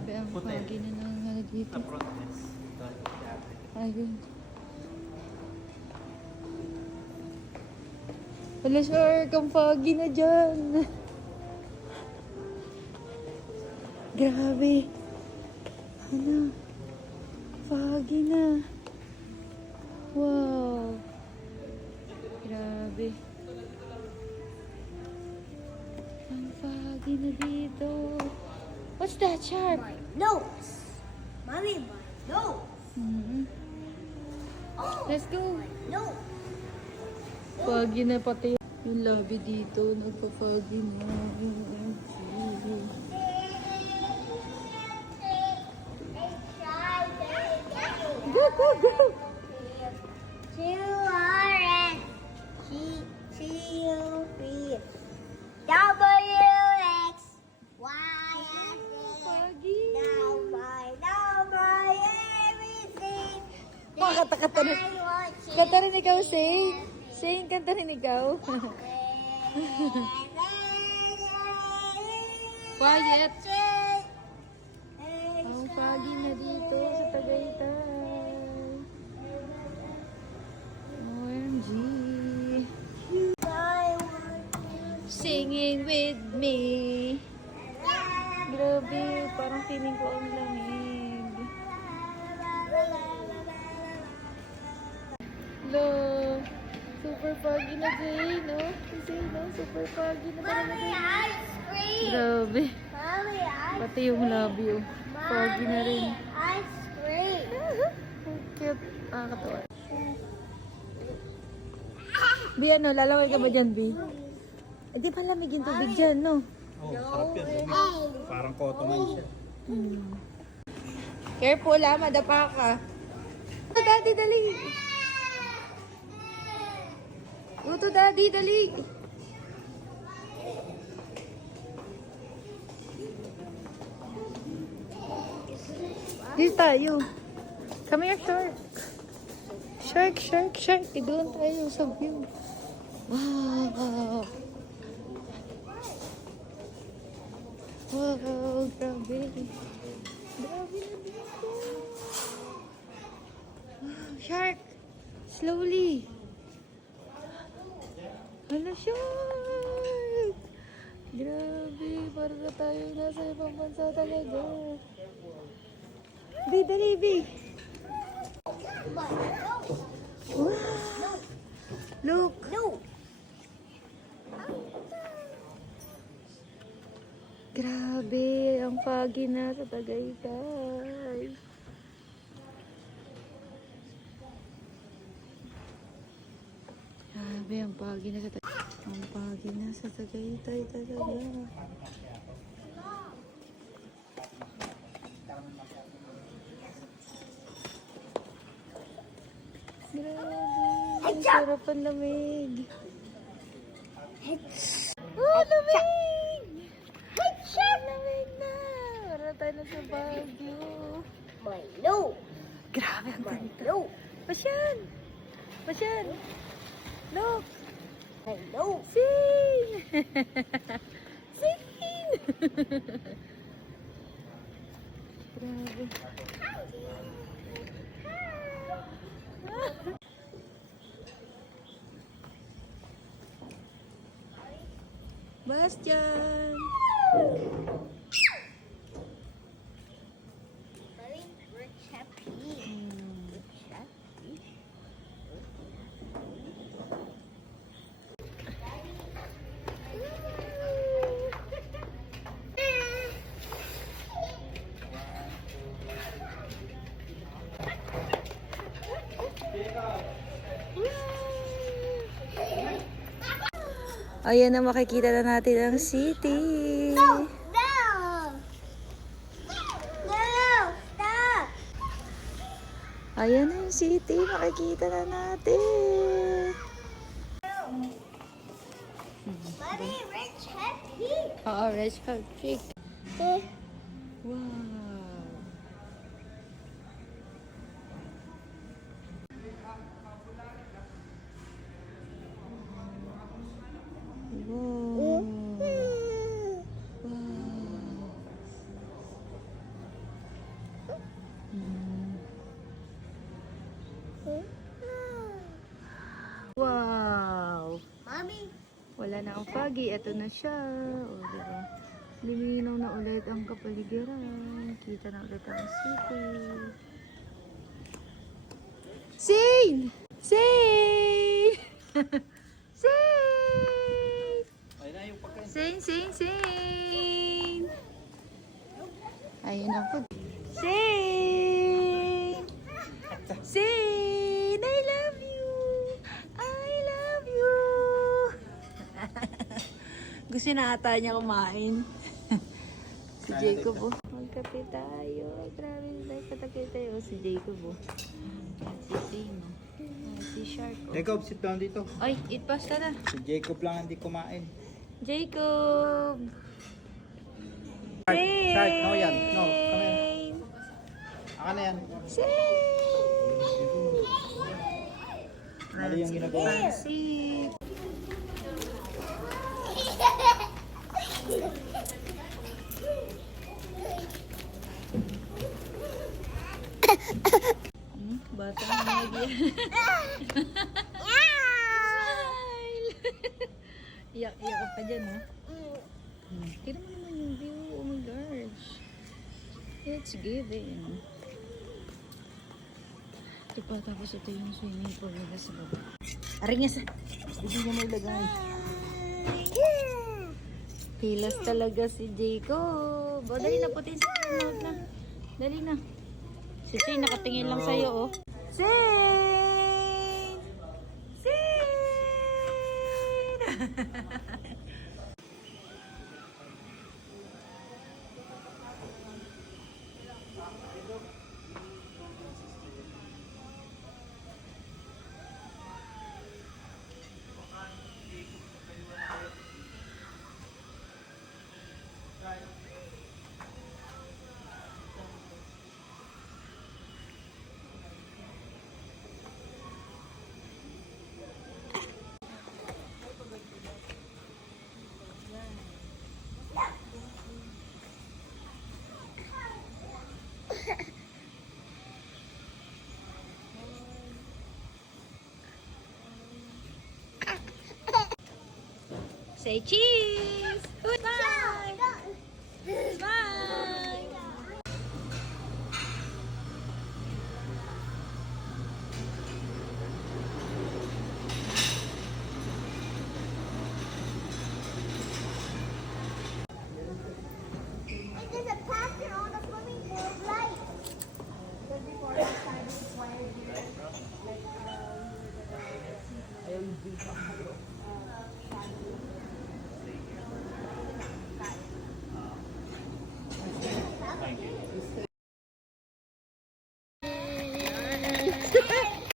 Grabe ang foggy na ng ano dito. Ayun. Wala shark, ang foggy na dyan. Grabe. Ano? Foggy na. Wow. Grabe. Ang foggy na dito. What's that, Sharp? My nose. Mommy, my nose. Oh, Let's go. my nose. Foggy na pati yung lobby dito. Nagpa-foggy na. Go, go, go! Foggy. Kata rin. Kanta rin ikaw, Say. Say, kanta rin ikaw. Quiet. Ang foggy na dito sa Tagaytay. OMG. Singing with me. Grabe, parang feeling ko ang lamig. Lo, super foggy na Jay, no? Kasi, no? Super foggy na talaga. Grabe. Pati yung lobby, oh. Foggy na rin. Ang cute. Nakakatawa. Bi, ano? Lalaway ka ba dyan, Bi? Eh, di pa lamigin tubig dyan, no? Oh, sarap yan. Parang kotoman siya. Careful, madapa ka. Go, Daddy, dali. Go to Daddy, dali. Dito tayo. Come here, shark. Shark, shark, shark. Doon tayo sa view. Wow. Wow, grabe. Grabe na dito. Wow, shark. Slowly. Hala, shark. Grabe, para na tayo nasa ibang bansa talaga. Bi, dali, Bi. Wow. Look. No. Grabe, ang foggy na sa Tagaytay. Grabe, ang foggy na sa Tagaytay. Ang foggy na sa Tagaytay talaga. Grabe, ang sarap ang lamig. Oh, lamig! Ang lamig na! Para tayo na sa Baguio. My nose. Grabe ang My ganito. nose. Pasyan! Pasyan! Look! My nose. Sing! Sing! Grabe. Bastian! Mommy, we're happy. Happy. Ayan na, makikita na natin ang city. No! No! Stop! Ayan na yung city, makikita na natin. Mommy, we're happy. Oo, Red Hot Chick. Eh, Wow. Wow. Wow. Wala na ang foggy. Ito na siya. O, diba? Lilinaw na ulit ang kapaligiran. Kita na ulit ang city. Zane! Zane! Zane! Ayun na yung pagkain. Zane! Ayun ako. Zane! Zane! I love you! I love you! Gusto na ata niya kumain. Si Jacob, oh. Magkape tayo. Grabe, tayo patakay tayo. Si Jacob, oh. Si Zane, oh. Si Shark, oh. Jacob, sit down dito. Ay, eat pasta na. Si Jacob lang hindi kumain. Jacob! Shark, no yan. No, come here. Aka na yan. Mali yung ginagawa. Pansit. Bata ang nagyan. Smile! Iyak-iyak ka pa dyan, ha? Tira mo naman yung view. Oh my gosh. It's giving. Ito pa, tapos ito yung swimming pool nila sa baba. Aringas! Hindi niya may lagay. Pilas talaga si Jacob. O, dali na, putin sa mouth na. Dali na. Si Shane nakatingin lang sa'yo, oh. Shane! Shane! Say cheese! Smile! Smile! There's a pattern on the swimming pool light.